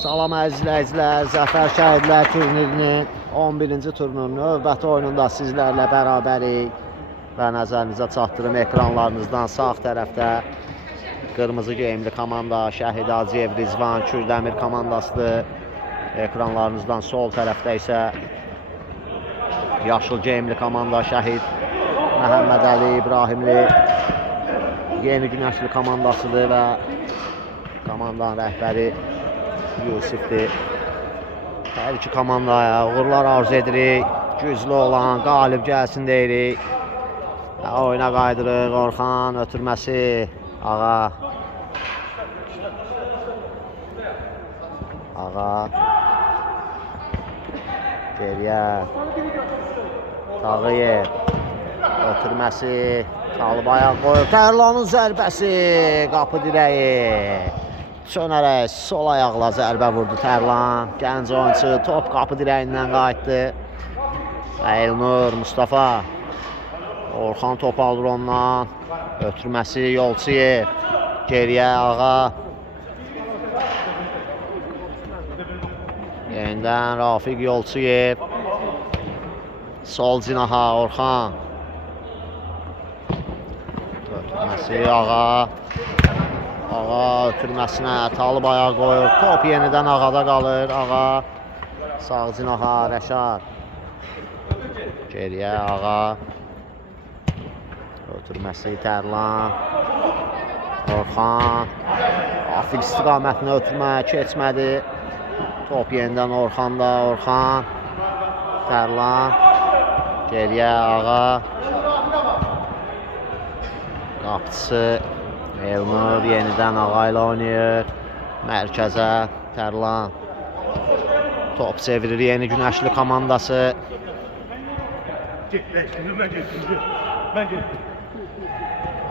Salam əzizləyicilər, Zəfər Şəhidlər turnirinin 11-ci turnunun növbəti oyununda sizlərlə bərabərik və nəzərinizə çatdırım ekranlarınızdan sağ tərəfdə qırmızı geyimli komanda Şəhid Hacıyev Rizvan Kürdəmir komandasıdır. Ekranlarınızdan sol tərəfdə isə yaşıl geyimli komanda Şəhid Məhəmməd Əli İbrahimli Yeni Günəşli komandasıdır və komandanın rəhbəri Yusifdir. Hər iki komandaya uğurlar arzu edirik. Güclü olan qalib gəlsin deyirik. Oyuna qaydırıq. Orxan ötürməsi. Ağa. Geriyə. Tağıyev. Ötürməsi. Talib ayaq qoyur. Tərlanın zərbəsi. Qapı dirəyi. Çönərək sol ayaqla zərbə vurdu Tərlan. Gənc oyuncu top qapı dirəyindən qayıtdı. Elnur, Mustafa. Orxan top alır ondan. Ötürməsi Yolçiyev. Geriyə Ağa. Yenidən Rafiq Yolçiyev. Sol cinaha Orxan. Ötürməsi Ağa. Ağa ötürməsinə Talib ayaq qoyur. Top yenidən Ağada qalır. Ağa sağ cinaha Rəşad. Geriyə Ağa. Ötürməsi Tərlan. Orxan. Rafiq istiqamətinə ötürmə keçmədi. Top yenidən Orxanda. Orxan. Tərlan. Geriyə Ağa. Qapıçısı Elnur yenidən Ağa ilə oynayır. Mərkəzə Tərlan. Top çevirir Yeni Günəşli komandası.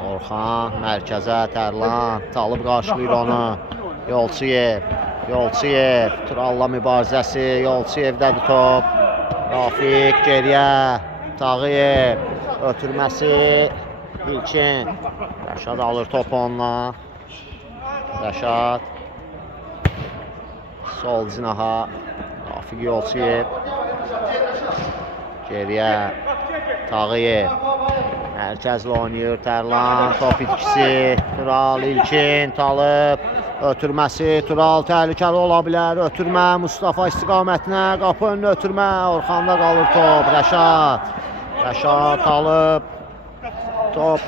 Orxan mərkəzə Tərlan. Talib qarşılayır onu. Yolçiyev. Turalla mübarizəsi. Yolçiyevdədir top. Rafiq geriyə. Tağıyev. Ötürməsi. İlkin. Rəşad alır topu onunla. Rəşad. Sol cinaha. Rafiq Yolçiyev. Geriyə. Tağıyev. Mərkəzlə oynayır Tərlan. Top itkisi. Tural İlkin. Talib. Ötürməsi. Tural təhlükəli ola bilər. Ötürmə. Mustafa istiqamətinə. Qapı önünə ötürmə. Orxanda qalır top. Rəşad. Talib. Top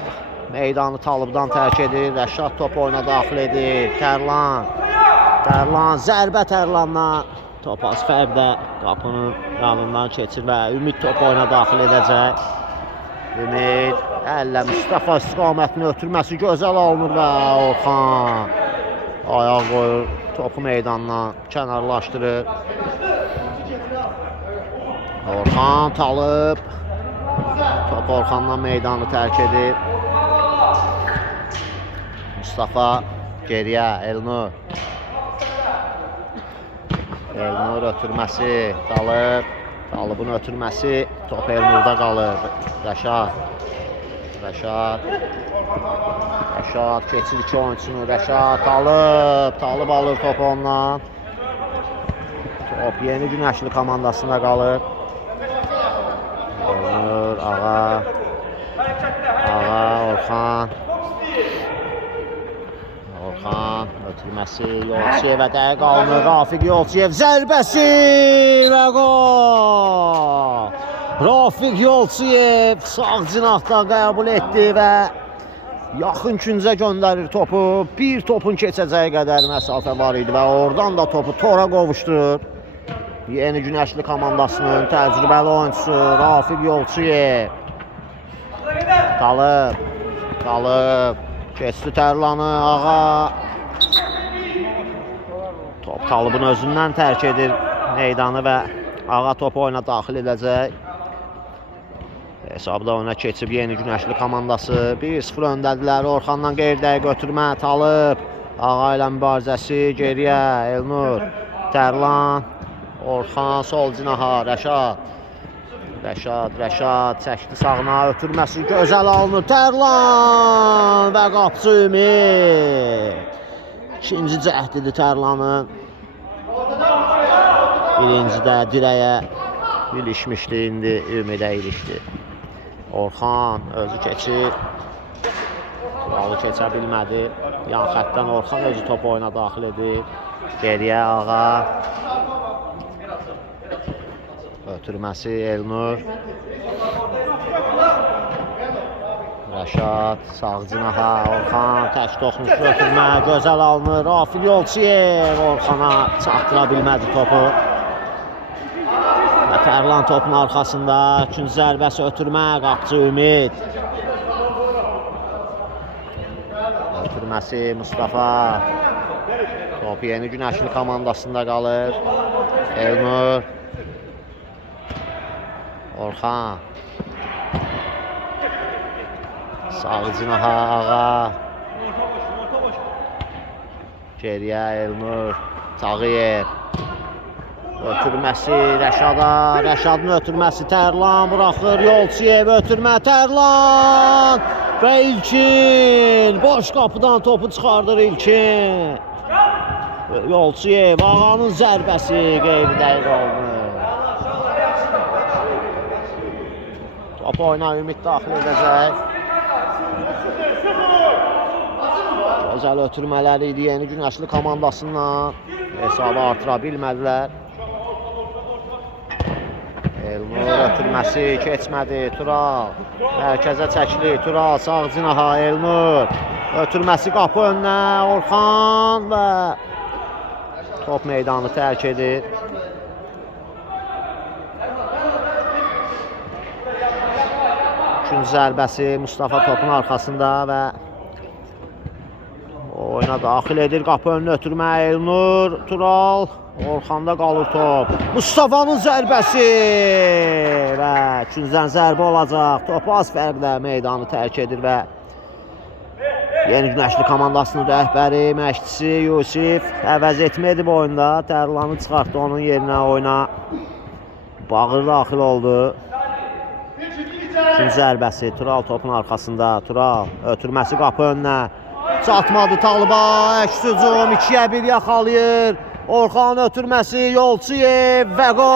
meydanı Talıbdan tərk edir. Rəşad top oyuna daxil edir. Tərlan zərbə Tərlandan. Top az fərqdə qapının yanından keçir və Ümid top oyuna daxil edəcək. Ümid əllə Mustafa istiqamətini ötürməsi gözəl alınır və Orxan ayaq qoyur. Topu meydandan kənarlaşdırır. Orxan Talib. Top Orxandan meydanı tərk edir. Mustafa geriyə Elnur. Elnur ötürməsi Talibin ötürməsi. Top Elnurda qalır. Rəşad keçir iki oyuncusunu. Rəşad Talib alır topu ondan. Top Yeni Günəşli komandasında qalır. Elnur, Ağa, Orxan ötürməsi Yolçiyevə dəqiq alınır. Rafiq Yolçiyev zərbəsi və qol! Rafiq Yolçiyev sağ cinahdan qəbul etdi və yaxın küncə göndərir topu. Bir topun keçəcəyi qədər məsafə var idi və oradan da topu tora qovuşturur. Yeni Günəşli komandasının təcrübəli oyuncusu Rafiq Yolçiyev. Talib. Keçdi Tərlanı. Ağa. Top Talibin özündən tərk edir meydanı və Ağa topu oyuna daxil edəcək. Hesabda oyuna keçib Yeni Günəşli komandası. 1-0 öndədirlər. Orxandan qeyri-dəqiq götürmə. Talib. Ağa ilə mübarizəsi. Geriyə Elnur. Tərlan. Orxan sol cinaha. Rəşad çəkdi sağına. Ötürməsi gözəl alınır. Tərlan və qapıcı Ümid. İkinci cəhdidir Tərlanın. Birincidə dirəyə ilişmişdi, indi Ümidə ilişdi. Orxan özü keçir. Turalı keçə bilmədi. Yan xəttdən Orxan özü topu oyuna daxil edir. Geriyə Ağa. Ötürməsi Elnur. Rəşad, sağ cinaha, Orxan tək toxunuşu ötürmə, gözəl alınır. Rafil Yolçiyev Orxana çatdıra bilmədi topu. Və Tərlan topun arxasında, ikinci zərbəsi ötürmə, qapıcı Ümid. Ötürməsi Mustafa. Top Yeni Günəşli komandasında qalır. Elnur. Orxan. Sağ cinaha Ağa. Geriyə Elnur. Tağıyev. Ötürməsi Rəşada. Rəşadın ötürməsi Tərlan buraxır. Yolçiyev ötürmə Tərlan. Və İlkin. Boş qapıdan topu çıxardır İlkin. Yolçiyev. Ağanın zərbəsi qeyri-dəqiq oldu. Top oyuna Ümid daxil edəcək. Gözəl ötürmələri idi Yeni Günəşli komandasından. Hesabı artıra bilmədilər. Elnur ötürməsi keçmədi. Tural. Mərkəzə çəkili. Tural sağ cinaha Elnur. Ötürməsi qapı önünə. Orxan və top meydanı tərk edir. Üçüncü zərbəsi Mustafa topun arxasında və oyuna daxil edir. Qapı önünü ötürmə Elnur. Tural. Orxanda qalır top. Mustafa'nın zərbəsi və üçüncüdən zərbə olacaq. Topu az fərqlə meydanı tərk edir və Yeni Günəşli komandasının rəhbəri, məşqçisi Yusif əvəz etmə edib oyunda. Tərlanı çıxartdı onun yerinə oyuna. Bağır daxil oldu. Üçüncü zərbəsi Tural topun arxasında. Tural ötürməsi qapı önünə. Çatmadı Talıba. Əks hücum 2-yə 1 yaxalayır. Orxan ötürməsi Yolçiyev və gol.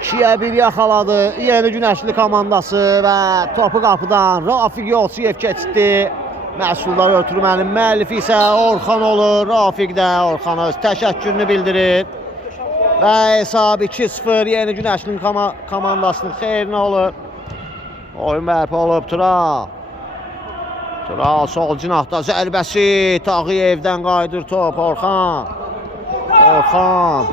2-yə 1 yaxaladı Yeni Günəşli komandası və topu qapıdan Rafiq Yolçiyev keçdi. Məhsullar ötürmənin müəllifi isə Orxan olur. Rafiq də Orxana öz təşəkkürünü bildirir. Və hesab 2-0 Yeni Günəşli komandasının xeyrinə olur. Oyun bərpa olub Tural. Tural sol cinahda zərbəsi. Tağıyevdən qayıdır top Orxan. Orxan.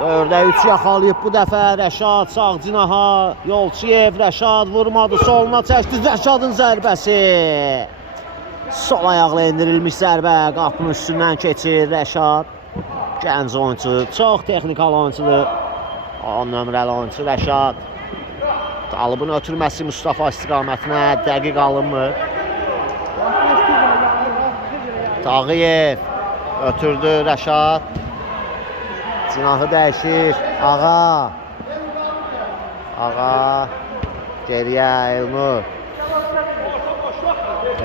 4-ə 3 yaxalayıb bu dəfə Rəşad sağ cinaha. Yolçiyev Rəşad vurmadı. Soluna çəkdi. Rəşadın zərbəsi. Sol ayaqla endirilmiş zərbə. Qapının üstündən keçir Rəşad. Gənc oyuncu, çox texnikal oyuncudur. 10 nömrəli oyuncu Rəşad. Talıbın ötürməsi Mustafa istiqamətinə dəqiq alınmır. Tağıyev ötürdü Rəşad. Cinahı dəyişir. Ağa. Ağa. Geriyə Elnur.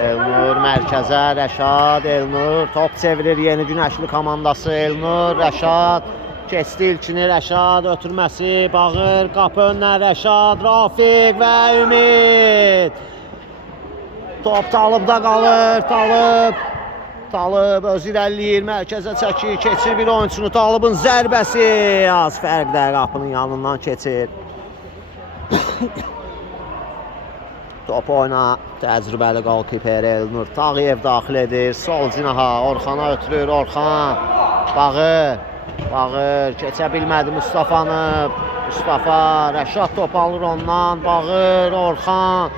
Elnur mərkəzə Rəşad. Elnur top çevirir Yeni Günəşli komandası. Elnur Rəşad. Keçdi ilkini Rəşad. Ötürməsi Bağır. Qapı önünə Rəşad. Rafiq və Ümid. Top Talıbda qalır. Talıb öz irəliləyir. Mərkəzə çəkir. Keçir bir oyunçunu. Talıbın zərbəsi. Az fərqlə qapının yanından keçir. Top oyuna təcrübəli qolkiper Elnur Tağıyev daxil edir. Sol cinaha Orxana ötürür. Orxan. Bağır. Bağır. Keçə bilmədi Mustafa'nı. Mustafa. Rəşad top alır ondan. Bağır. Orxan.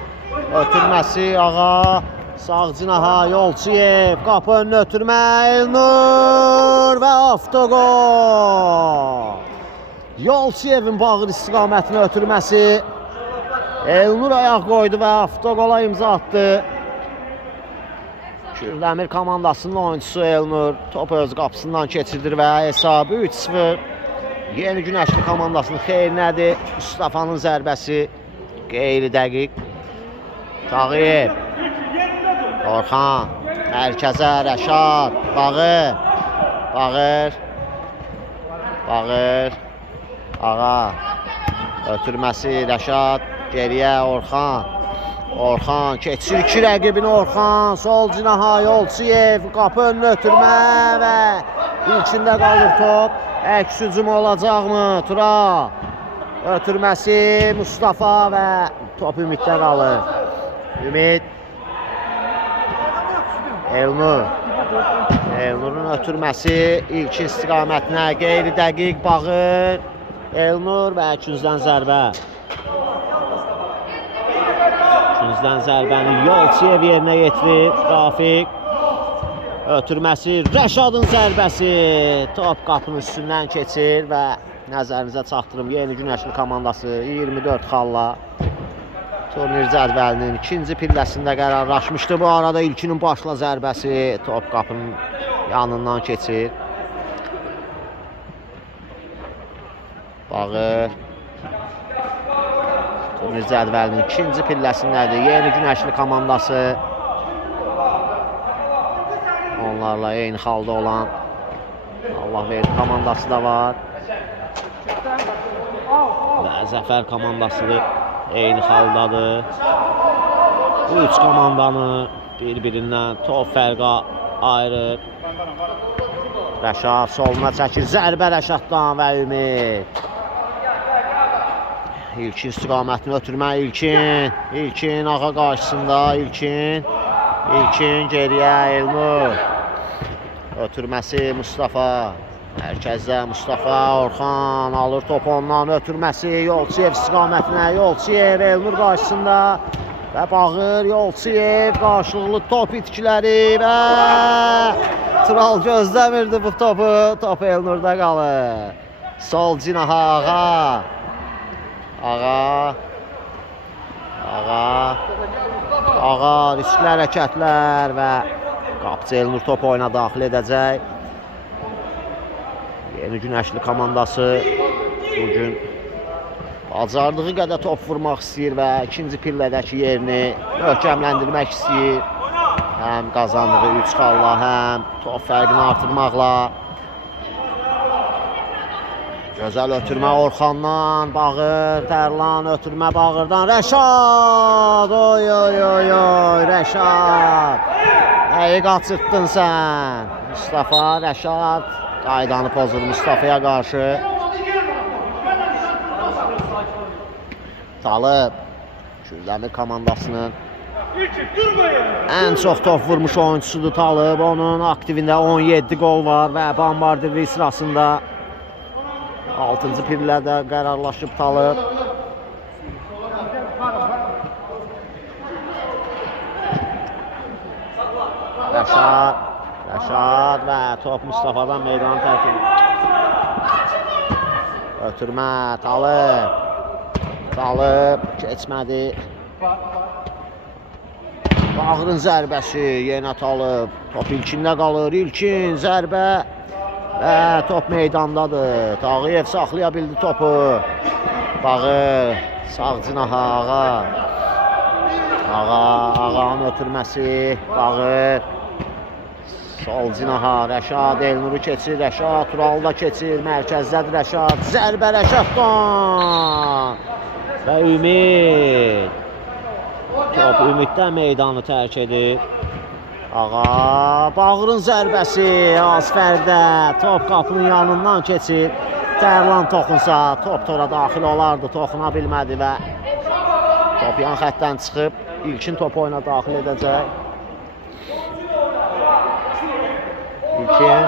Ötürməsi Ağa. Sağ cinaha Yolçiyev. Qapı önünü ötürmə Elnur və avtogol. Yolçiyevin Bağır istiqamətini ötürməsi. Elnur ayaq qoydu və avtogola imza atdı. Kürdəmir komandasının oyuncusu Elnur top öz qapısından keçirdir və hesabı 3-0 Yeni Günəşli komandasının xeyrinədir. Mustafa'nın zərbəsi qeyri-dəqiq. Tağıyev. Orxan. Mərkəzə Rəşad. Bağır. Bağır. Bağır. Ağa. Ötürməsi Rəşad. Geriyə Orxan. Orxan keçir iki rəqibini Orxan. Sol cinaha Yolçiyev. Qapı önünü ötürmə və ilkində qalır top. Əks hücum olacaqmı? Tura. Ötürməsi Mustafa və top Ümiddə qalır. Ümid. Elnur. Elnurun ötürməsi ilk istiqamətinə qeyri dəqiq Bağır. Elnur və ikinciden zərbə. İkinciden zərbəni Yolçiyev yerinə yetirir. Rafiq. Ötürməsi Rəşadın zərbəsi. Top qapının üstündən keçir və nəzərinizə çatdırım. Yeni Günəşli komandası 24 xalla turnir cədvəlinin ikinci pilləsində qərarlaşmışdı. Bu arada ilkinin başla zərbəsi top qapının yanından keçir. Bağır. Turnir cədvəlinin ikinci pilləsindədir. Yeni Günəşli komandası. Onlarla eyni xalda olan Allah verdi komandası da var. Və Zəfər komandasıdır. Eyni xaldadır. Bu üç komandanı bir-birindən top fərqa ayırır. Rəşad soluna çəkir. Zərbə Rəşaddan və Ümid. İlkin istiqamətini ötürmə İlkin. İlkin ağa qarşısında İlkin. İlkin geriyə Elnur. Ötürməsi Mustafa. Mərkəzdə Mustafa. Orxan alır top ondan. Ötürməsi Yolçiyev istiqamətinə. Yolçiyev Elnur qarşısında. Və Bağır Yolçiyev qarşılıqlı top itkiləri və Tural gözləmirdi bu topu. Top Elnurda qalır. Sol cinaha Ağa. Ağa. Ağa. Ağa riskli hərəkətlər və qapıcı Elnur top oyuna daxil edəcək. Yeni Günəşli komandası bugün bacardığı qədər top vurmaq istəyir və ikinci pillədəki yerini möhkəmləndirmək istəyir. Həm qazandığı 3 xalla, həm top fərqini artırmaqla. Gözəl ötürmə Orxandan, Bağır, Tərlan, ötürmə Bağırdan, Rəşad! Oy, oy, oy, oy, Rəşad! Nəyi qaçırtdın sən? Mustafa, Rəşad qaydanı pozur Mustafa'ya qarşı. Talib, Kürdəmir komandasının ən çox top vurmuş oyuncusudur Talib. Onun aktivində 17 gol var və bombardirlik sırasında 6-cı pillədə qərarlaşıb Talib. Rəşad və top Mustafa'dan meydanı tərk edir. Ötürmə Talib. Talib keçmədi. Bağırın zərbəsi yenə Talib. Top ilkində qalır. İlkin zərbə və top meydandadır. Tağıyev saxlaya bildi topu. Bağır sağ cinaha Ağa. Ağanın ötürməsi. Bağır. Sol cinaha Rəşad Elnuru keçir. Rəşad Turalda keçir. Mərkəzdədir Rəşad. Zərbə Rəşaddan. Və Ümid. Top Ümiddən meydanı tərk edir. Ağa. Bağırın zərbəsi az fərdə. Top qapının yanından keçir. Tərlan toxunsa top tora daxil olardı. Toxuna bilmədi və top yan xətdən çıxıb ilkin top oyuna daxil edəcək. İlkin.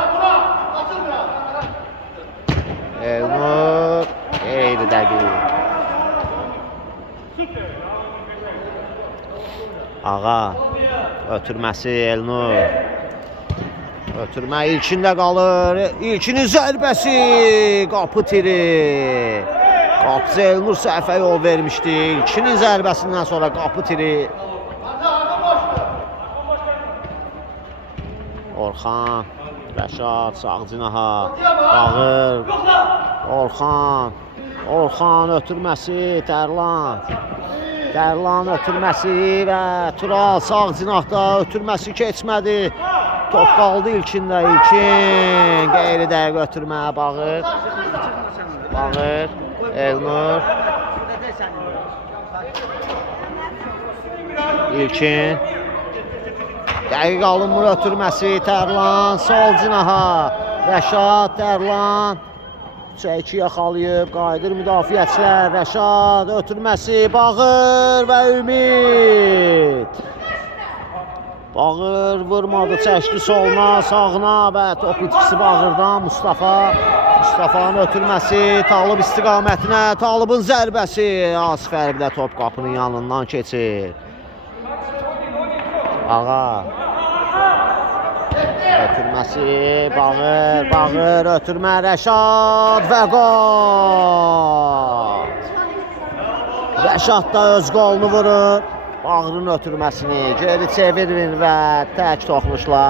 Elnur. Qeyri dəqiq. Ağa. Ötürməsi Elnur. Ötürmə ilkində qalır. İlkinin zərbəsi. Qapı tiri. Qapıcı Elnur səhvə yol vermişdi. İlkinin zərbəsindən sonra qapı tiri. Orxan. Rəşad sağ cinaha. Bağır. Orxan. Orxan ötürməsi Tərlan. Tərlan ötürməsi və Tural sağ cinahda ötürməsi keçmədi. Top qaldı İlkində. İlkin qeyri dəqiq ötürmə. Bağır. Bağır. Elnur. İlkin. Dəqiq alınmır ötürməsi. Tərlan sol cinaha. Rəşad, Tərlan. 3-2 yaxalayıb, qayıdır müdafiəçilər. Rəşad ötürməsi, Bağır və Ümid. Bağır vurmadı, çəkdi soluna, sağına və top itkisi Bağırdan. Mustafa'nın ötürməsi, Talib istiqamətinə, Talibin zərbəsi. Az fərqlə top qapının yanından keçir. Ağa. Ötürməsi, Bağır, ötürmə, Rəşad və qol! Rəşad da öz qolunu vurur. Bağırın ötürməsini geri çevirir və tək toxunuşla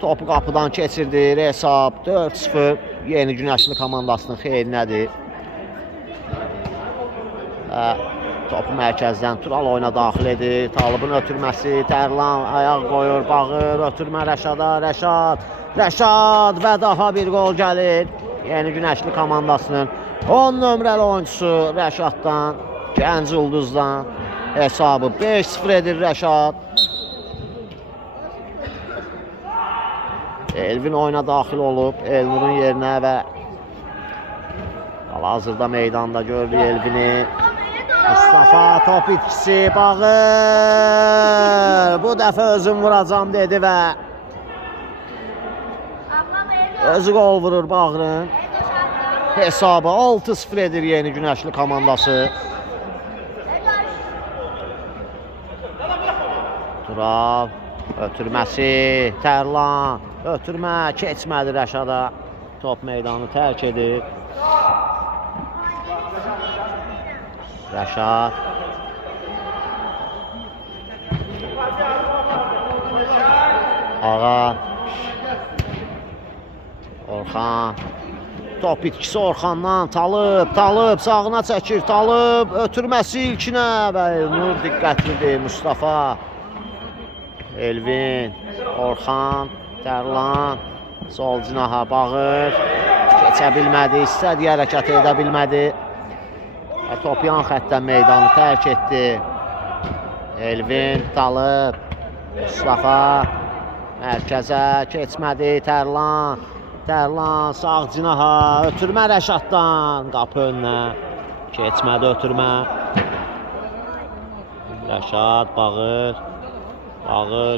topu qapıdan keçirdir. Hesab 4-0 Yeni Günəşli komandasının xeyrinədir. Topu mərkəzdən Tural oyuna daxil edir. Talibin ötürməsi, Tərlan ayaq qoyur, Bağır, ötürmə Rəşada, Rəşad və daha bir qol gəlir. Yeni Günəşli komandasının 10 nömrəli oyuncusu Rəşaddan, Gənc Ulduzdan hesabı 5-0 edir Rəşad. Elvin oyuna daxil olub, Elnurun yerinə və hal-hazırda meydanda gördü Elvini. Mustafa top itkisi, Bağır. Bu dəfə özüm vuracam dedi və özü qol vurur Bağırın. Hesabı 6-0 edir Yeni Günəşli komandası. Tural ötürməsi, Tərlan ötürmə keçmədi Rəşada. Top meydanı tərk edir. Rəşad. Ağa. Orxan. Top itkisi Orxandan. Talib sağına çəkir. Talib ötürməsi İlkinə və Elnur diqqətlidir. Mustafa. Elvin. Orxan. Tərlan. Sol cinaha Bağır. Keçə bilmədi. İstədiyi hərəkət edə bilmədi. Top yan xəttdən meydanı tərk etdi. Elvin, Talib, Mustafa mərkəzə keçmədi. Tərlan sağ cinaha ötürmə Rəşaddan. Qapı önünə keçmədi ötürmə. Rəşad, Bağır,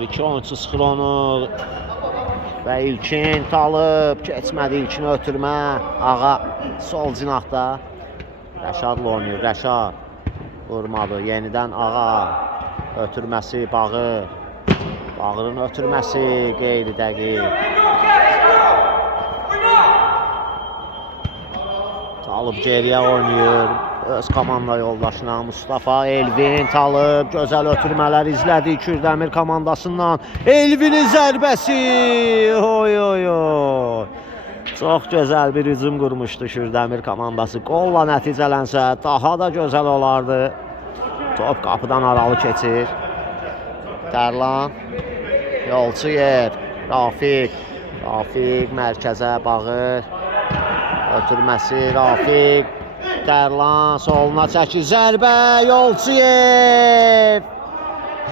iki oyuncu sıxır onu. Və İlkin, Talib keçmədi İlkin ötürmə. Ağa sol cinahda. Rəşadla oynayır, Rəşad vurmadı, yenidən Ağa ötürməsi, Bağır, Bağırın ötürməsi qeyri dəqiq. Talib geriyə oynayır, öz komanda yoldaşına Mustafa, Elvin, Talib gözəl ötürmələr izlədi Kürdəmir komandasından. Elvinin zərbəsi, Çox gözəl bir hücum qurmuşdu Kürdəmir komandası. Qolla nəticələnsə daha da gözəl olardı. Top qapıdan aralı keçir. Tərlan, Yolçuyev, Rafiq mərkəzə, Bağır. Ötürməsi, Rafiq, Tərlan soluna çəkir. Zərbə,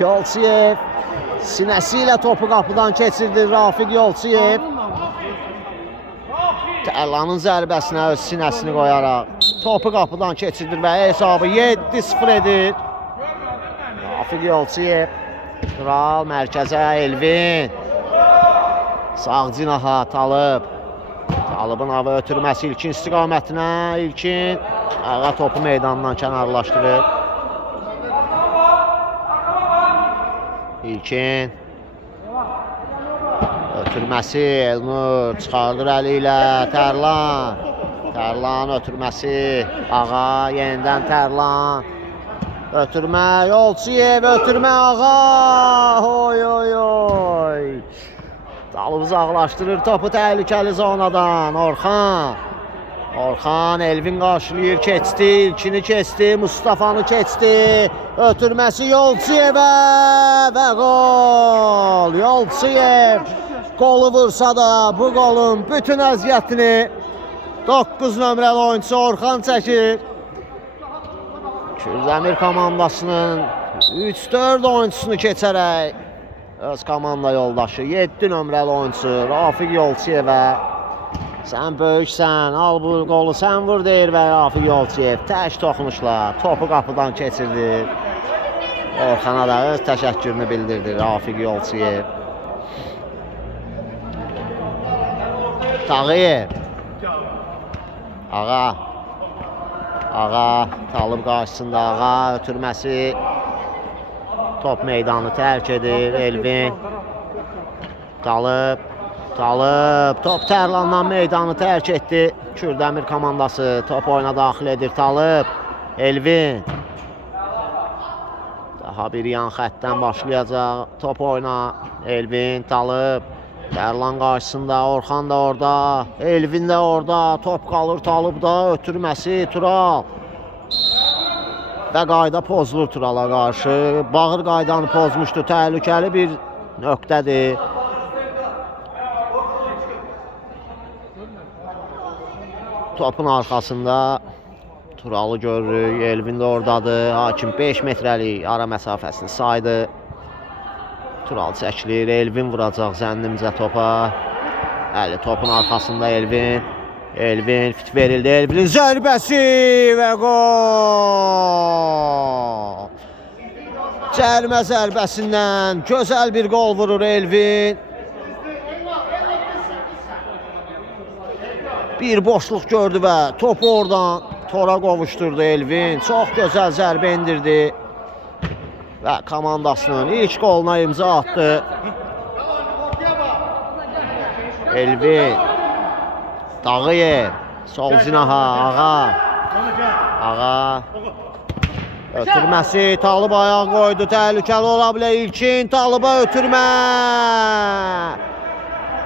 Yolçuyev sinəsi ilə topu qapıdan keçirdi Rafiq Yolçuyev. Tərlanın zərbəsinə öz sinəsini qoyaraq topu qapıdan keçirdir və hesabı 7-0 edir. Rafiq Yolçuyev, Tural mərkəzə, Elvin. Sağ cinaha Talibin hava ötürməsi İlkin istiqamətinə. İlkin Ağa topu meydandan kənarlaşdırır. İlkin ötürməsi, Elnur çıxardır əli ilə, Tərlan ötürməsi, Ağa yenidən Tərlan, ötürmə, Yolçuyev, ötürmə Ağa, Talib uzaqlaşdırır topu təhlükəli zonadan, Orxan, Elvin qarşılayır, keçdi, ilkini keçdi, Mustafanı keçdi. Ötürməsi Yolçiyevə və gol. Yolçiyev qolu vursa da bu qolun bütün əziyyətini 9 nömrəli oyuncusu Orxan çəkir. Kürdəmir komandasının 3-4 oyuncusunu keçərək öz komanda yoldaşı 7 nömrəli oyuncusu Rafiq Yolçiyevə sən böyüksən, al bu qolu sən vur deyir və Rafiq Yolçiyev tək toxunuşla topu qapıdan keçirdi. Orxana da öz təşəkkürünü bildirdi Rafiq Yolçiyev. Tağıyev. Ağa. Ağa Talib qarşısında Ağa ötürməsi. Top meydanı tərk edir Elvin. Talib top Tərlandan meydanı tərk etdi. Kürdəmir komandası top oyuna daxil edir. Talib, Elvin. Daha bir yan xəttdən başlayacaq top oyuna. Elvin, Talib. Tərlan qarşısında, Orxan da orada. Elvin də orada. Top qalır Talibda. Ötürməsi Tural. Və qayda pozulur Turala qarşı. Bağır qaydanı pozmuşdu. Təhlükəli bir nöqtədir. Topun arxasında Turalı görürük. Elvin də oradadır. Hakim 5 metrəlik ara məsafəsini saydı. Tural çəkilir. Elvin vuracaq zənnimcə topa. Bəli, topun arxasında Elvin. Elvin fit verildi. Elvinin zərbəsi və gol. Cərimə zərbəsindən gözəl bir gol vurur Elvin. Bir boşluq gördü və topu oradan tora qovuşturdu Elvin. Çox gözəl zərbə indirdi və komandasının ilk qoluna imza atdı. Elvin, Tağıyev, sol cinaha, Ağa. Ötürməsi, Talib ayaq qoydu, təhlükəli ola bilər. İlkin Taliba ötürmə.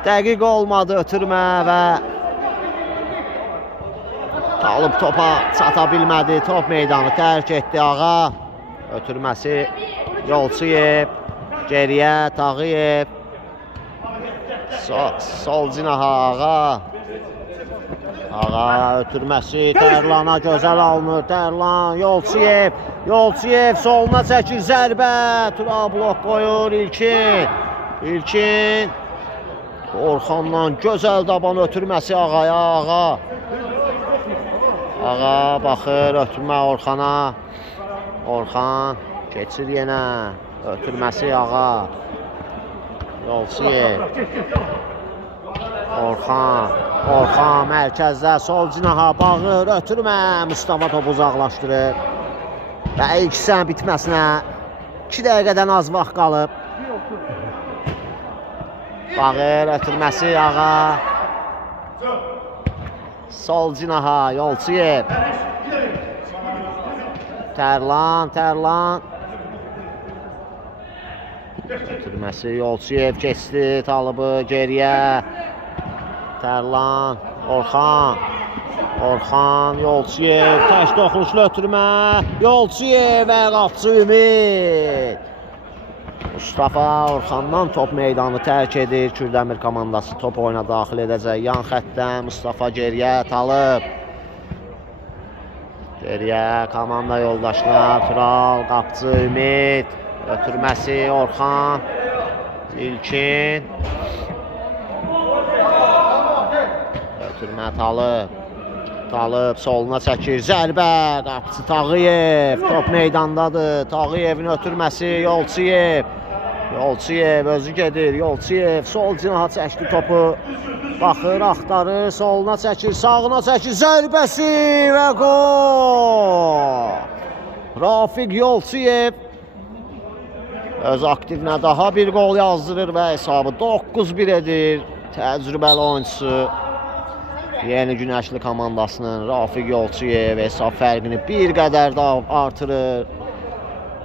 Dəqiq olmadı ötürmə və Talib topa çata bilmədi. Top meydanı tərk etdi Ağa. Ötürməsi Yolçiyev. Geriyə Tağıyev. Sol cinaha Ağa. Ötürməsi Tərlana gözəl alınır. Tərlan, Yolçiyev soluna çəkir zərbə. Tural blok qoyur İlkin. Orxandan gözəl daban ötürməsi Ağaya. Ağa baxır, ötürmə Orxana. Orxan keçir yenə. Ötürməsi Ağa. Yolçiyev. Orxan mərkəzdə sol cinaha bağır, ötürmə. Mustafa topu uzaqlaşdırır. Və ilk hissənin bitməsinə 2 dəqiqədən az vaxt qalıb. Bağır, ötürməsi Ağa. Sol cinaha Yolçiyev. Tərlan. Ötürməsi Yolçiyev keçdi. Talıbı geriyə. Tərlan. Orxan. Yolçiyev. Tək toxunuşlu ötürmə. Yolçiyev və qapçı Ümid. Mustafa Orxandan top meydanı tərk edir. Kürdəmir komandası top oyuna daxil edəcək. Yan xəttdən Mustafa geriyə. Talib. Geriyə komanda yoldaşlar. Tural, qapçı Ümid. Ötürməsi Orxan. İlkin. Ötürmə Talib soluna çəkir. Zərbə. Qapçı Tağıyev. Top meydandadır. Tağıyevin ötürməsi Yolçiyev özü gedir. Yolçiyev sol cinaha çəkdi topu. Baxır, axtarır. Soluna çəkir. Sağına çəkir. Zərbəsi və gol. Rafiq Yolçiyev öz aktivinə daha bir gol yazdırır və hesabı 9-1 edir. Təcrübəli oyuncusu Yeni Günəşli komandasının Rafiq Yolçiyev hesab fərqini bir qədər də artırır.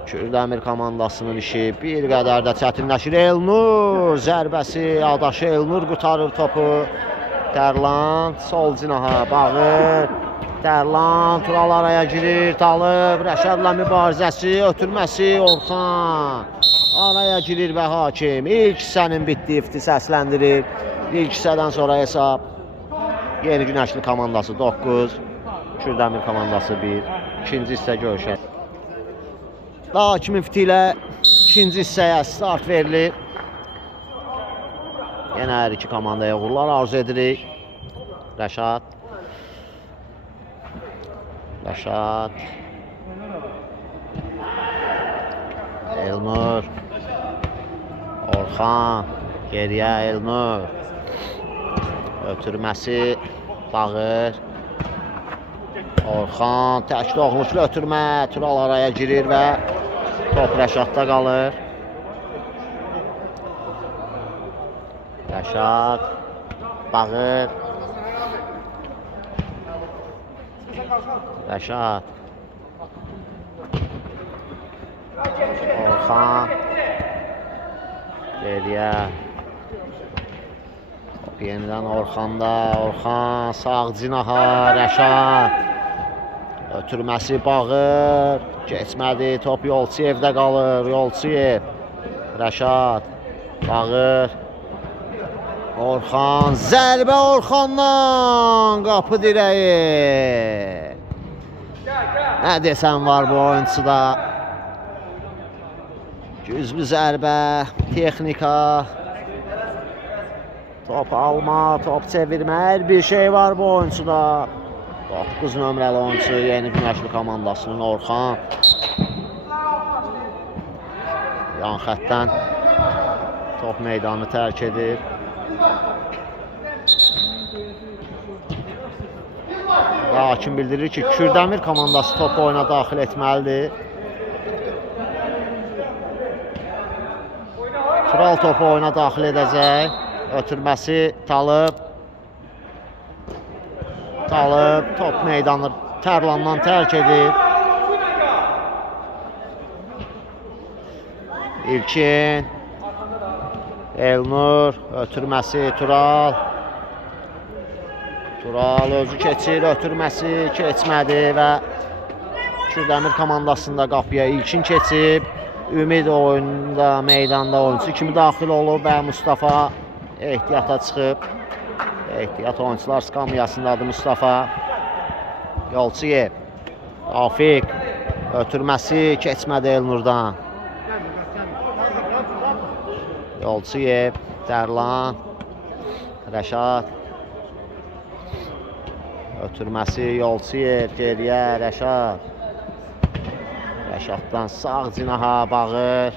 Kürdəmir komandasının işi bir qədər də çətinləşir. Elnur zərbəsi, adaşı Elnur qutarır topu. Tərlan sol cinaha bağır. Tərlan Tural araya girir. Talıb Rəşadla mübarizəsi, ötürməsi Orxan. Araya girir və hakim ilk hissənin bitdiyi ixtisəsləndirir. İlk hissədən sonra hesab Yeni Günəşli komandası 9, Kürdəmir komandası 1. İkinci hissə görüşər. Daha hakimin fiti ilə ikinci hissəyə start verilir. Yenə hər iki komandaya uğurlar arzu edirik. Rəşad. Elnur. Orxan. Geriyə Elnur. Ötürməsi Bağır. Orxan tək doğruluşlu ötürmə. Tural araya girir və top Rəşadda qalır. Rəşad. Bağır. Rəşad. Orxan. Geriyə. Top yenidən Orxanda. Orxan sağ cinaha. Rəşad. Ötürməsi Bağır. Keçmədi. Top Yolçiyevdə qalır. Yolçiyev. Rəşad. Bağır. Orxan. Zərbə Orxandan. Qapı dirəyi. Nə desən var bu oyuncuda. Güclü zərbə. Texnika. Top alma. Top çevirmə. Hər bir şey var bu oyuncuda. 9 nömrəli oyuncu Yeni Günəşli komandasının Orxan. Yan xəttdən top meydanı tərk edir. Və hakim bildirir ki, Kürdəmir komandası topu oyuna daxil etməlidir. Tural topu oyuna daxil edəcək. Ötürməsi Talıb. Top meydanı Tərlandan tərk edir. İlkin. Elnur. Ötürməsi Tural. Tural özü keçir. Ötürməsi keçmədi və Kürdəmir komandasında qapıya ilkin keçib. Ümid oyunda, meydanda oyuncusu kimi daxil olub və Mustafa ehtiyata çıxıb. Ehtiyat oyuncular skamyasındadır Mustafa. Yolçiyev. Rafiq. Ötürməsi keçmədi Elnurdan. Yolçiyev. Tərlan. Rəşad. Ötürməsi Yolçiyev. Geriyə Rəşad. Rəşaddan sağ cinaha Bağır.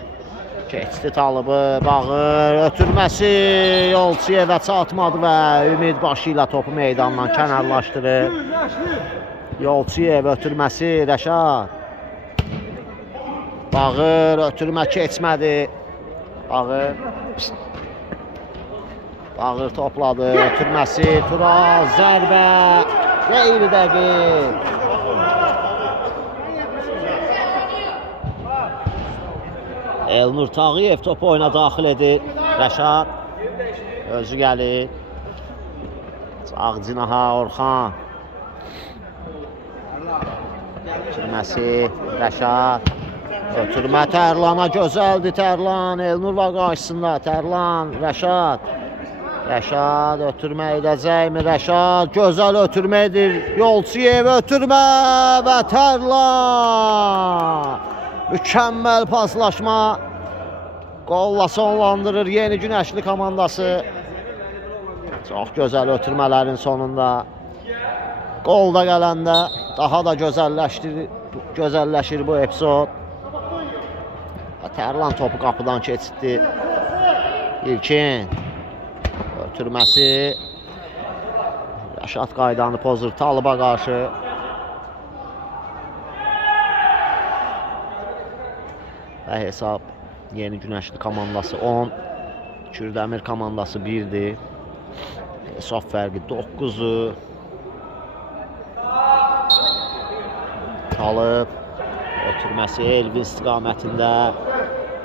Keçdi Talıbı. Bağır. Ötürməsi Yolçiyevə çatmadı və Ümid başı ilə topu meydandan kənarlaşdırır. Yolçiyev ötürməsi Rəşad. Bağır. Ötürmə keçmədi. Bağır topladı. Ötürməsi Tural. Zərbə. Qeyri dəqiq. Elnur Tağıyev topu oyuna daxil edir. Rəşad. Özü gəlir. Sağ cinaha Orxan. Ötürməsi Rəşad. Ötürmə Tərlana gözəldir Tərlan. Elnur var qarşısında. Tərlan, Rəşad. Rəşad ötürmə edəcəkmi? Rəşad gözəl ötürmə edir. Yolçiyev ötürmə və Tərlan. Mükəmməl paslaşma. Qolla sonlandırır Yeni Günəşli komandası. Çox gözəl ötürmələrin sonunda. Qolda gələndə daha da gözəlləşir bu epizod. Tərlan topu qapıdan keçirdi. İlkin. Ötürməsi. Rəşad qaydanı pozur Talıba qarşı. Və hesab Yeni Günəşli komandası 10, Kürdəmir komandası 1'dir. Hesab fərqi 9'u. Talıb ötürməsi Elvin istiqamətində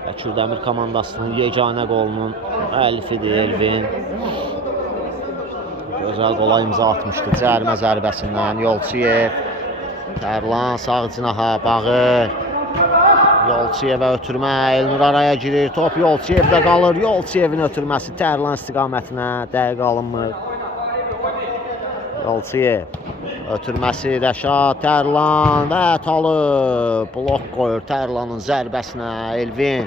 və Kürdəmir komandasının yeganə qolunun müəllifidir Elvin. Gözəl qola imza atmışdı. Cərimə zərbəsindən Yolçiyev. Tərlan sağ cinaha Bağır. Yolçiyevə ötürmə. Elnur araya girir. Top Yolçiyevdə qalır. Yolçiyevin ötürməsi Tərlan istiqamətinə dəqiq alınmır. Yolçiyev ötürməsi Rəşad, Tərlan və Talıb blok qoyur Tərlanın zərbəsinə. Elvin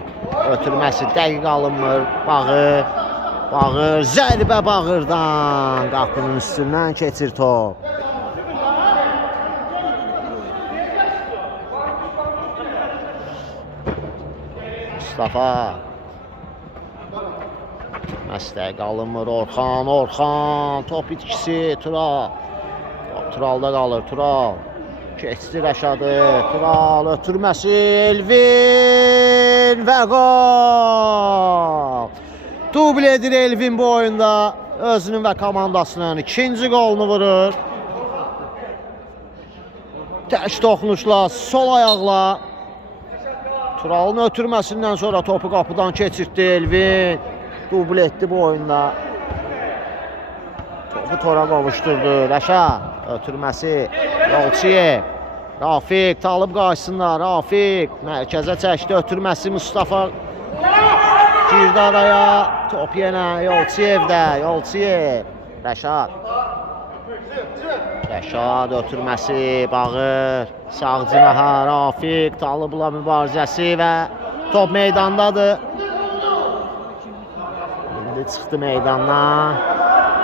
ötürməsi dəqiq alınmır. Bağır. Bağır, zərbə Bağırdan. Qapının üstündən keçir top. Mustafa. Məstəq alınmır. Orxan. Top itkisi Tural. Top Turalda qalır. Tural. Keçdi Rəşadı. Tural ötürməsi Elvin və qol. Dubl edir Elvin bu oyunda. Özünün və komandasının ikinci qolunu vurur. Tək toxunuşla, sol ayaqla. Turalın ötürməsindən sonra topu qapıdan keçirtdi Elvin. Dubl etdi bu oyunda. Topu tora qovuşturdu. Rəşad ötürməsi Yolçiyev. Rafiq Talıb qarşısında. Rafiq mərkəzə çəkdi. Ötürməsi Mustafa. Girdi araya. Top yenə Yolçiyevdə. Yolçiyev. Rəşad. Rəşad ötürməsi Bağır. Sağ cinaha Rafiq. Talıbla mübarizəsi və top meydandadır. İndi çıxdı meydandan.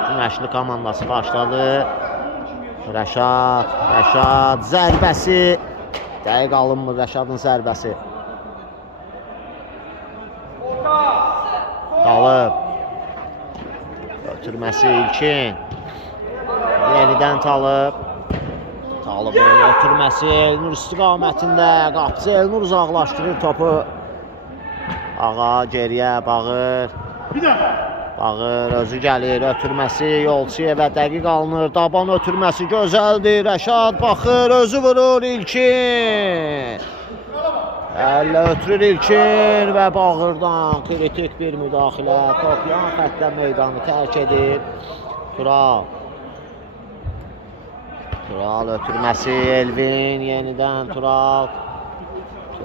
Günəşli komandası başladı. Rəşad zərbəsi. Dəqiq alınmır Rəşadın zərbəsi. Talıb. Ötürməsi İlkin. Yenidən Talıb. Talıbın ötürməsi Elnur istiqamətində. Qapıcı Elnur uzaqlaşdırır topu. Ağa geriyə Bağır. Bağır özü gəlir. Ötürməsi Yolçiyevə dəqiq alınır. Daban ötürməsi gözəldir. Rəşad baxır. Özü vurur İlkin. Əllə ötürür İlkin və Bağırdan kritik bir müdaxilə. Top yan xəttə meydanı tərk edir. Tural ötürməsi Elvin. Yenidən Tural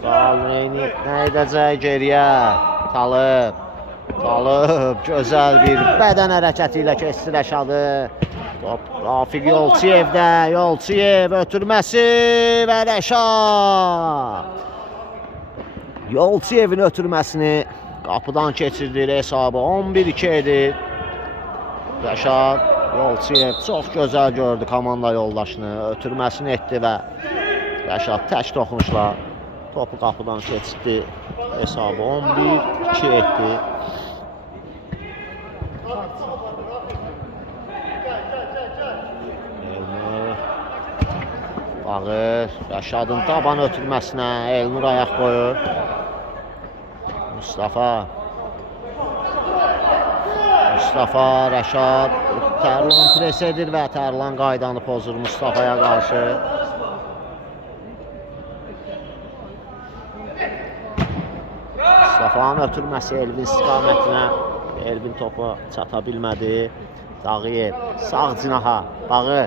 nə edəcək geriyə? Talıb gözəl bir bədən hərəkəti ilə keçdi Rəşadı. Top Rafiq Yolçiyevdə. Yolçiyev ötürməsi və Rəşad. Yolçiyevin ötürməsini qapıdan keçirdir. Hesabı 11-2 edir. Rəşad Yolçiyev çox gözəl gördü komanda yoldaşını. Ötürməsini etdi və Rəşad tək toxunuşla topu qapıdan keçirdi. Hesabı 11-2 etdi. Bağır Rəşadın taban ötürməsinə Elnur ayaq qoyur. Mustafa Rəşad Tərlan pres edir və Tərlan qaydanı pozur Mustafaya qarşı. Mustafa'nın ötürməsi Elvin istiqamətinə. Elvin topu çata bilmədi. Dağıyev sağ cinaha Bağır.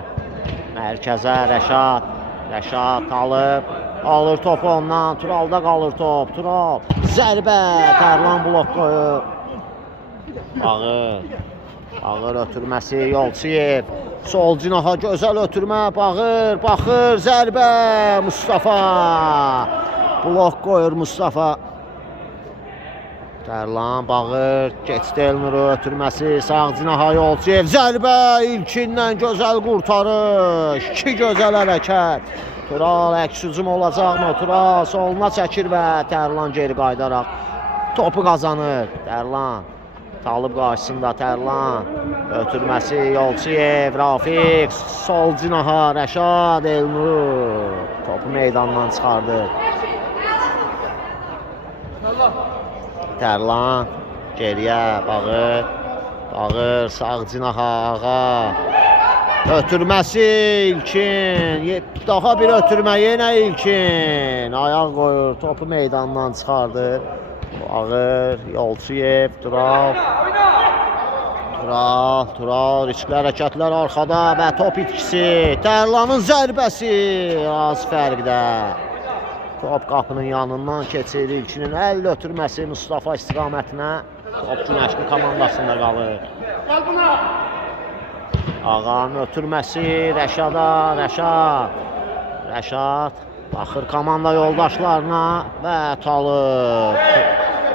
Mərkəzə Rəşad Talıb alır topu ondan. Turalda qalır top. Tural zərbə. Tərlan blok qoyur. Bağır ötürməsi Yolçiyev. Sol cinaha gözəl ötürmə. Bağır baxır zərbə. Mustafa blok qoyur Mustafa. Tərlan Bağır keçdi Elnuru ötürməsi sağ cinaha Yolçiyev. Zərbə İlkindən gözəl qurtarış. 2 gözəl hərəkət. Tural əks hücum olacaqmı? Tural soluna çəkir və Tərlan geri qaydaraq topu qazanır. Tərlan Talıb qarşısında Tərlan ötürməsi Yolçiyev. Rafiq sol cinaha Rəşad Elnur topu meydandan çıxardır. Tərlan geriyə Bağır sağ cinaha Ağa. Ötürməsi İlkin. Daha bir ötürmə yenə İlkin. Ayaq qoyur topu meydandan çıxardır. Bağır Yolçiyev Tural Tural, riskli hərəkətlər arxada və top itkisi. Tərlanın zərbəsi az fərqdə. Top qapının yanından keçir. İlkinin əl ötürməsi Mustafa istiqamətinə. Top Günəşli komandasında qalır. Ağanın ötürməsi Rəşada, Rəşad baxır komanda yoldaşlarına və Talib.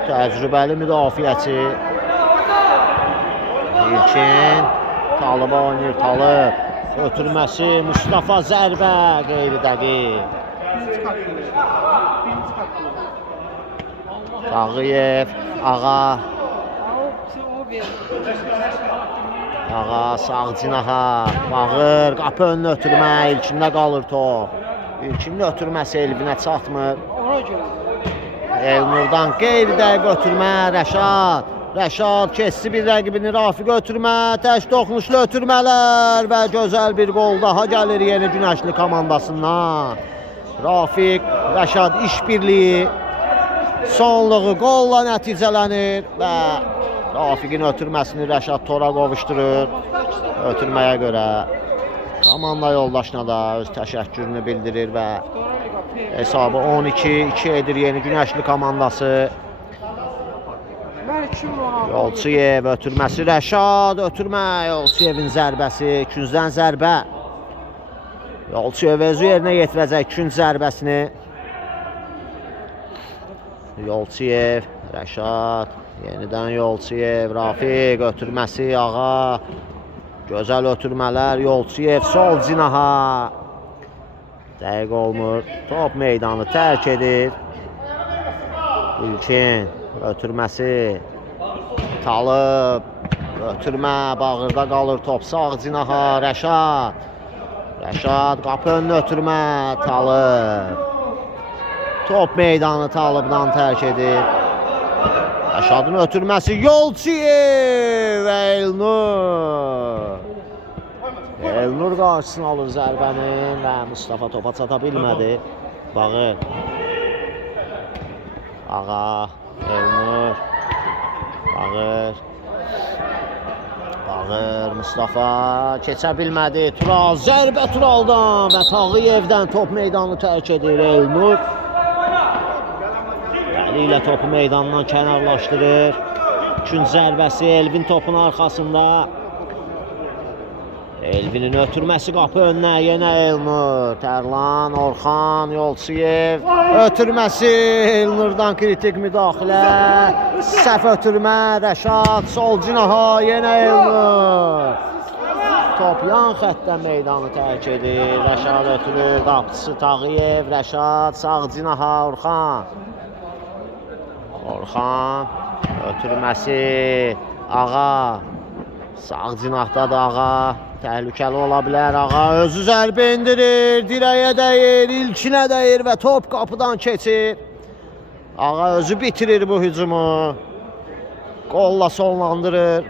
Təcrübəli müdafiəçi. İlkin Talıba oynayır, Talib. Ötürməsi Mustafa zərbə qeyri-dəqiq. Tağıyev, Ağa sağ cinaha bağır, qapı önünə ötürmə, ilkində qalır top. İlkinin ötürməsi Elvinə çatmır. Elnurdan qeyri-dəqiq ötürmə, Rəşad keçsi bir rəqibini Rafiq ötürmə, tək toxunuşlu ötürmələr və gözəl bir qol daha gəlir Yeni Günəşli komandasından. Rafiq, Rəşad işbirliyi sonluğu qolla nəticələnir və Rafiqin ötürməsini Rəşad tora qovuşdurur. Ötürməyə görə komanda yoldaşına da öz təşəkkürünü bildirir və hesabı 12-2 edir Yeni Günəşli komandası. Yolçuyev ötürməsi Rəşad, ötürmə Yolçuyevin zərbəsi, küncdən zərbə. Yolçuyev özü yerinə yetirəcək künc zərbəsini. Yolçuyev, Rəşad, yenidən Yolçuyev, Rafiq ötürməsi Ağa. Gözəl ötürmələr Yolçuyev sol cinaha. Dəqiq olmur, top meydanı tərk edir. İlkin ötürməsi Talib, ötürmə bağırda qalır top sağ cinaha. Rəşad qapı önünə ötürmə, Talib. Top meydanı Talibdan tərk edir. Rəşadın ötürməsi Yolçuyev və Elnur qarşısını alır zərbənin və Mustafa topa çata bilmədi. Bağır. Ağa, Elnur. Bağır, Mustafa keçə bilmədi. Tural, zərbə Turaldan və Tağıyevdən top meydanı tərk edir Elnur. Əli ilə topu meydandan kənarlaşdırır. Künc zərbəsi Elvin topun arxasında. Elvinin ötürməsi qapı önünə, yenə Elnur. Tərlan, Orxan, Yolçuyev. Ötürməsi Elnurdan kritik müdaxilə. Səhv ötürmə, Rəşad, sol cinaha, yenə Elnur. Top yan xəttdən meydanı tərk edir. Rəşad ötürür, qapısı Tağıyev, Rəşad, sağ cinaha, Orxan ötürməsi Ağa. Sağ cinahda da Ağa. Təhlükəli ola bilər. Ağa özü zərbə indirir, dirəyə dəyir, ilkinə dəyir və top qapıdan keçir. Ağa özü bitirir bu hücumu. Qolla sonlandırır.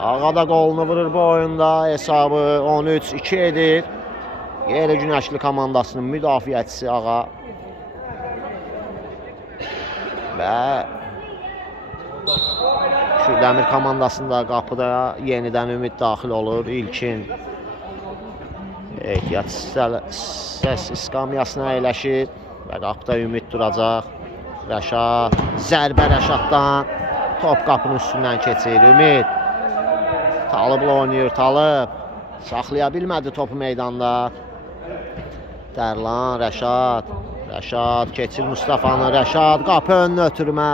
Ağa da qolunu vurur bu oyunda. Hesabı 13-2 edir. Yeni Günəşli komandasının müdafiəçisi Ağa. Və Kürdəmir komandasında qapıda yenidən ümid daxil olur. İlkin ehtiyat səs iskamyasına əyləşir və qapıda ümid duracaq. Rəşad, zərbə Rəşaddan. Top qapının üstündən keçir. Ümid Talıbla oynayır. Talib saxlaya bilmədi topu meydanda. Tərlan, Rəşad keçir Mustafanı. Rəşad qapı önünə ötürmə.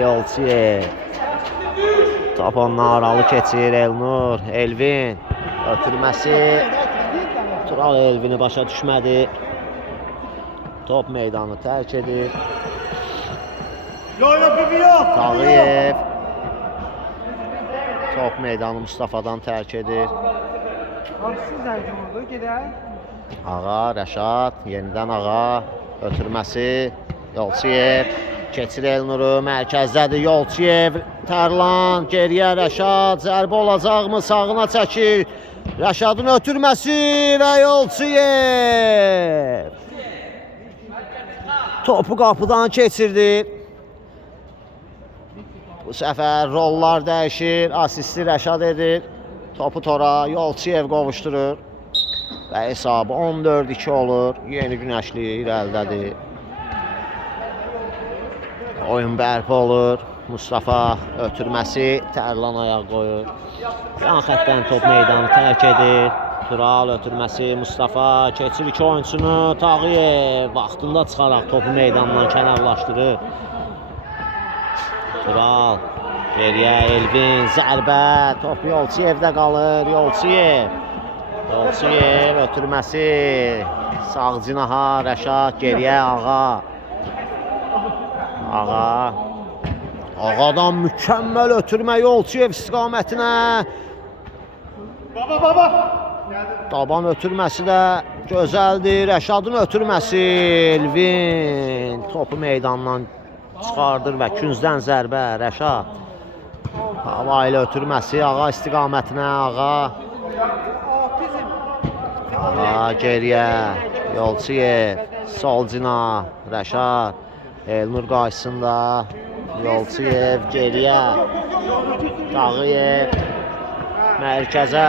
Yolçuyev. Top ondan aralı keçir Elnur. Elvin ötürməsi. Tural Elvini başa düşmədi. Top meydanı tərk edir. Tağıyev. Top meydanı Mustafadan tərk edir. Ağa, Rəşad, yenidən Ağa. Ötürməsi Yolçuyev. Keçir Elnuru, mərkəzdədir Yolçuyev. Tərlan, geriyə Rəşad. Zərbə olacaqmı? Sağına çəkir. Rəşadın ötürməsi və Yolçuyev. Topu qapıdan keçirdi. Bu Bu səfər rollar dəyişir. Asisti Rəşad edir. Topu tora Yolçuyev qovuşdurur. Və hesabı 14-2 olur. Yeni Günəşli irəlidədir. Oyun bərpa olur. Mustafa ötürməsi, Tərlan ayaq qoyur. Yan xəttdən top meydanı tərk edir. Tural ötürməsi, Mustafa keçir iki oyunçunu. Tağıyev vaxtında çıxaraq topu meydandan kənarlaşdırır. Tural geriyə Elvin, zərbə, top Yolçuyevdə qalır. Yolçuyev ötürməsi, sağ cinaha Rəşad, geriyə Ağa. Ağadan mükəmməl ötürmə Yolçuyev istiqamətinə. Daban ötürməsi də gözəldir. Rəşadın ötürməsi, Elvin topu meydandan çıxardır və küncdən zərbə Rəşad. Hava ilə ötürməsi Ağa istiqamətinə. Ağa geriyə Yolçuyev, sol cina Rəşad, Elnur qarşısında Yolçuyev geriyə Tağıyev mərkəzə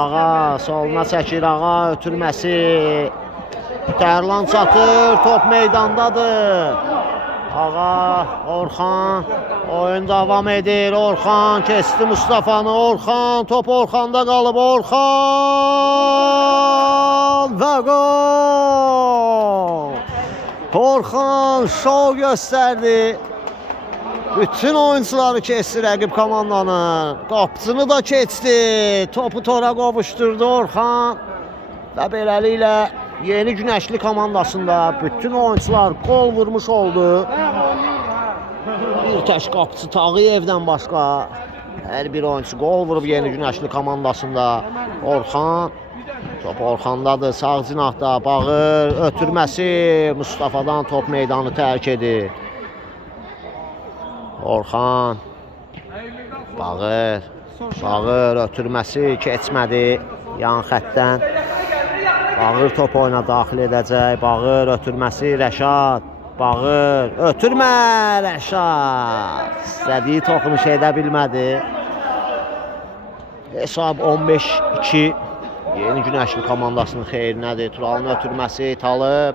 Ağa soluna çəkir. Ağa ötürməsi, Tərlan çatır, top meydandadır. Ağa, Orxan oyun davam edir. Orxan kesti Mustafanı. Orxan, top Orxanda qalıb. Orxan və gol. Orxan şov göstərdi. Bütün oyuncuları keçdi rəqib komandanın. Qapıcını da keçdi. Topu tora qovuşdurdu Orxan. Və beləliklə Yeni Günəşli komandasında bütün oyuncular gol vurmuş oldu. Bir tək qapıcı Tağıyevdən başqa hər bir oyuncu gol vurub Yeni Günəşli komandasında. Orxan, top Orxandadır, sağ cinahda Bağır ötürməsi, Mustafadan top meydanı tərk edir. Orxan, Bağır ötürməsi keçmədi yan xəttdən. Bağır top oyuna daxil edəcək. Bağır ötürməsi Rəşad. Bağır ötürmə Rəşad. İstədiyi toxunuş edə bilmədi. Hesab 15-2 Yeni Günəşli komandasının xeyrinədir. Turalın ötürməsi Talıb.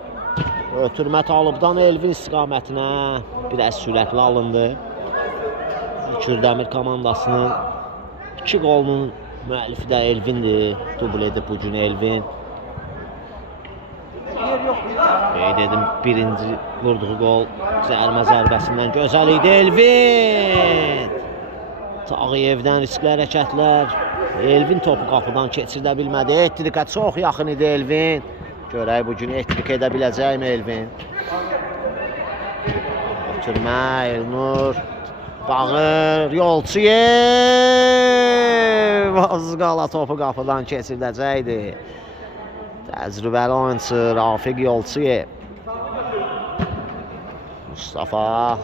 Ötürmə Talıbdan Elvin istiqamətinə biraz sürətli alındı. Kürdəmir komandasının 2 qolunun müəllifi də Elvindir. Dubl edib bugün Elvin. Qeyd edim, birinci vurduğu qol zərmə zərbəsindən gözəl idi. Elvin Tağıyevdən riskli hərəkətlər. Elvin topu qapıdan keçirdə bilmədi. Ettirikə çox yaxın idi Elvin. Görək bugün ettirik edə biləcəkmi Elvin? Ötürmə Elnur. Bağır Yolçuyev. Az qala topu qapıdan keçirdəcəkdi. Təcrübəli oyuncu Rafiq Yolçuyev. Mustafa.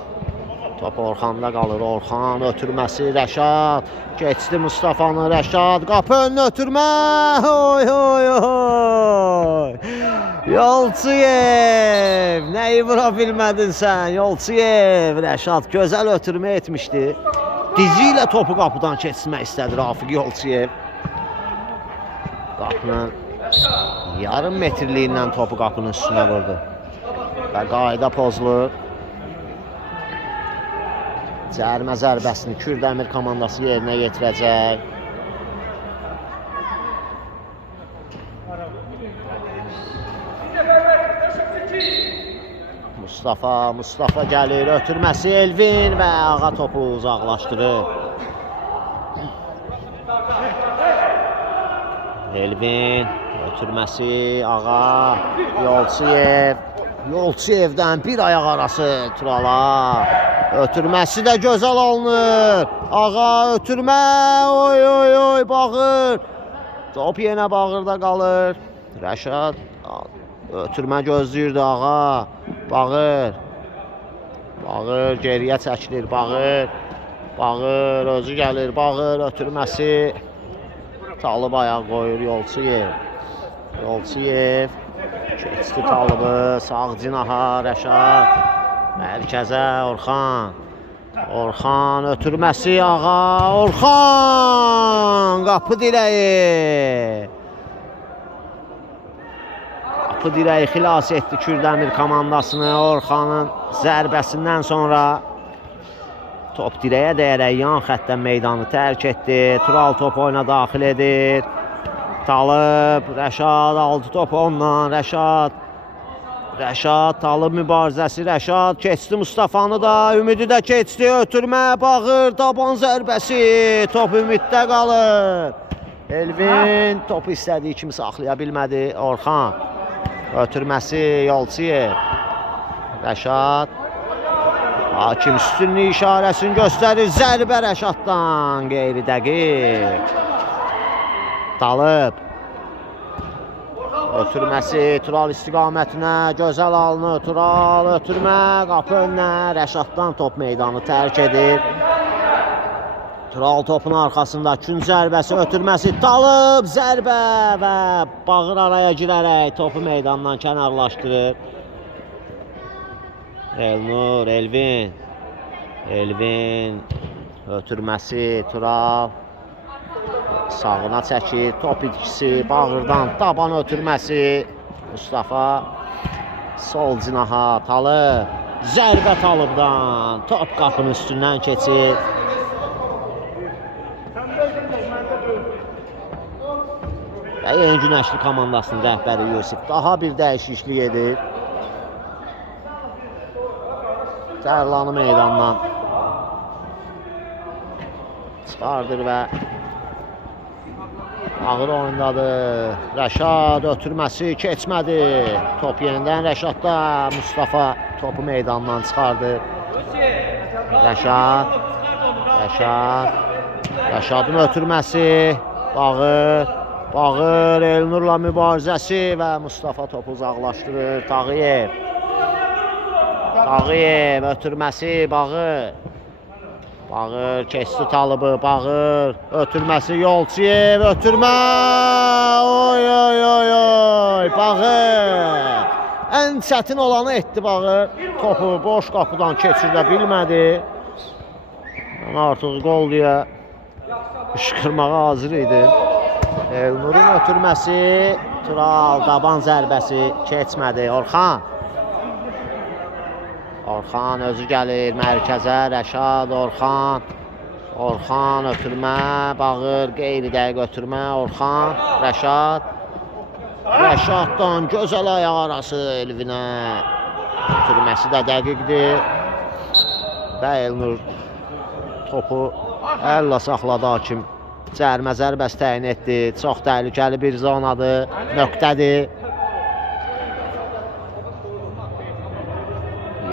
Top Orxanda qalır. Orxan ötürməsi Rəşad. Keçdi Mustafanı Rəşad. Qapı önünə ötürmə. Yolçuyev. Nəyi vura bilmədin sən? Yolçuyev. Rəşad gözəl ötürmə etmişdi. Dizi ilə topu qapıdan keçirmək istədi Rafiq Yolçuyev. Qapının yarım metrliyindən topu qapının üstünə vurdu. Və qayda pozulur. Cərimə zərbəsini Kürdəmir komandası yerinə yetirəcək. Mustafa gəlir, ötürməsi Elvin və Ağa topu uzaqlaşdırır. Elvin ötürməsi Ağa, Yolçuyevdən bir ayaq arası Turala. Ötürməsi də gözəl alınır. Ağa ötürmə, Bağır. Top yenə Bağırda qalır. Rəşad ötürmə gözləyirdi Ağa. Bağır geriyə çəkilir. Bağır özü gəlir. Bağır ötürməsi. Talıb ayaq qoyur Yolçuyev. Keçdi Talıbı, sağ cinaha Rəşad. Mərkəzə Orxan. Orxan ötürməsi ağa. Orxan qapı direği. Qapı direği xilas etdi Kürdəmir komandasını. Orxanın zərbəsindən sonra top direğe dəyərək yan xəttdən meydanı tərk etdi. Tural top oyuna daxil edir. Talıb, Rəşad aldı topu ondan. Rəşad Talıb mübarizəsi. Rəşad keçdi Mustafanı da. Ümidi də keçdi. Ötürmə, Bağır, taban zərbəsi. Top Ümiddə qalır. Elvin topu istədiyi kimi saxlaya bilmədi. Orxan ötürməsi Yolçiyev. Rəşad hakim üstünlüğü işarəsini göstərir. Zərbə Rəşaddan qeyri dəqiq. Talıb ötürməsi Tural istiqamətinə gözəl alınır. Tural ötürmə qapı önünə. Rəşaddan top meydanı tərk edir. Tural topun arxasında Kün zərbəsi ötürməsi. Talıb zərbə və Bağır araya girərək topu meydandan kənarlaşdırır. Elnur, Elvin ötürməsi Tural sağına çəkir. Top itkisi Bağırdan taban ötürməsi Mustafa sol cinaha. Talıb zərbə Talıbdan. Top qapının üstündən keçir. Və Yeni Günəşli komandasının rəhbəri Yusif daha bir dəyişiklik edir. Tərlanı meydandan çıxardır və Ağır oyundadır. Rəşad ötürməsi keçmədi. Top yenidən Rəşadda. Mustafa topu meydandan çıxardı. Rəşadın ötürməsi. Bağır Elnurla mübarizəsi və Mustafa topu uzaqlaşdırır. Tağıyev ötürməsi Bağır. Bağır keçdi Talıbı. Bağır ötürməsi Yolçiyev. Ötürmə. Oy. Bağır ən çətin olanı etdi Bağır. Topu boş qapıdan keçirdə bilmədi. Artıq gol deyə qışqırmağa hazır idi. Elnurun ötürməsi. Tural taban zərbəsi keçmədi. Orxan özü gəlir mərkəzə. Rəşad, Orxan ötürmə. Bağır qeyri dəqiq ötürmə. Orxan, Rəşaddan gözəl ayaq arası Elvinə. Ötürməsi də dəqiqdir. Və Elnur topu əllə saxladı hakim. Cərmə zərbəsi təyin etdi. Çox təhlükəli bir zonadır, nöqtədir.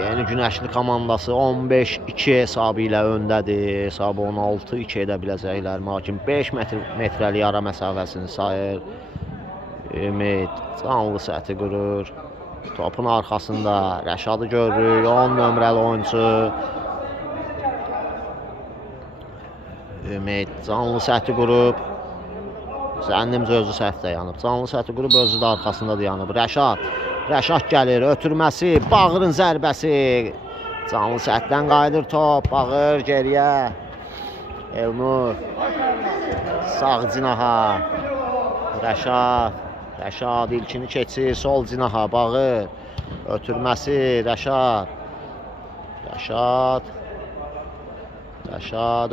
Yeni Günəşli komandası 15-2 hesabı ilə öndədir. Hesabı 16-2 edə biləcəklər. Hakim 5 metrəlik ara məsafəsini sayır. Ümid canlı səthi qurur. Topun arxasında Rəşadı görürük. 10 nömrəli oyuncu. Ümid canlı səthi qurub. Zənnimcə özü səhvdə yanıb. Canlı səthi qurub özü də arxasında dayanıb. Rəşad gəlir, ötürməsi, Bağırın zərbəsi. Canlı sətdən qayıdır top, Bağır geriyə. Elnur sağ cinaha. Rəşad ilkini keçir, sol cinaha. Bağır ötürməsi, Rəşad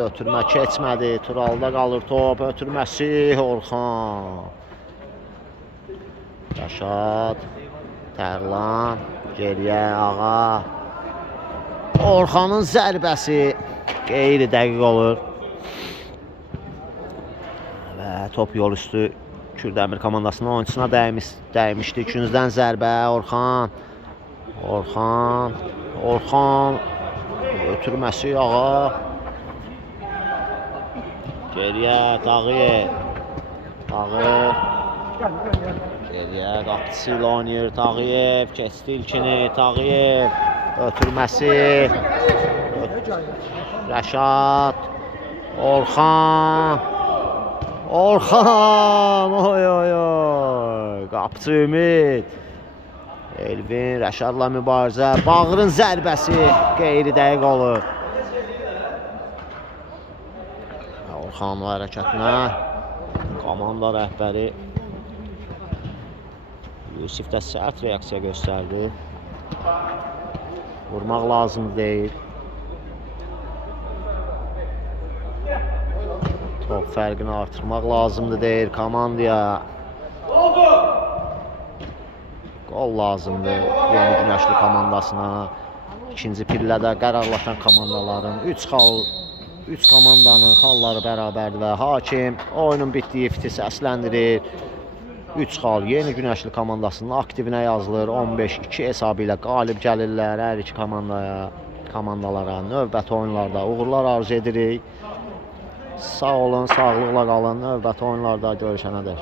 ötürmə keçmədi. Turalda qalır top, ötürməsi Orxan. Rəşad, Tərlan geriyə ağa. Orxanın zərbəsi qeyri dəqiq olur. Və top yol üstü Kürdəmir komandasının oyunçusuna dəymişdi. İkinciden zərbə Orxan ötürməsi ağa. Geriyə Tağıyev. Geriyə qapısı ilə oynayır Tağıyev. Keçdi ilkini Tağıyev. Ötürməsi. Rəşad. Orxan. Oy. Qapıcı Ümid. Elvin Rəşadla mübarizə. Bağırın zərbəsi qeyri dəqiq olur. Orxanlı hərəkətinə komanda rəhbəri Yusif də sərt reaksiya göstərdi. Vurmaq lazım deyil. Top fərqini artırmaq lazımdır deyir komandaya. Gol lazımdır Yeni Günəşli komandasına. İkinci pillədə qərarlaşan komandaların 3 komandanın xalları bərabərdir və hakim oyunun bitdiyi fiti səsləndirir. 3 xal Yeni Günəşli komandasının aktivinə yazılır. 15-2 hesabı ilə qalib gəlirlər hər iki komandalara. Növbəti oyunlarda uğurlar arzu edirik. Sağ olun, sağlıqla qalın. Növbəti oyunlarda görüşənədək.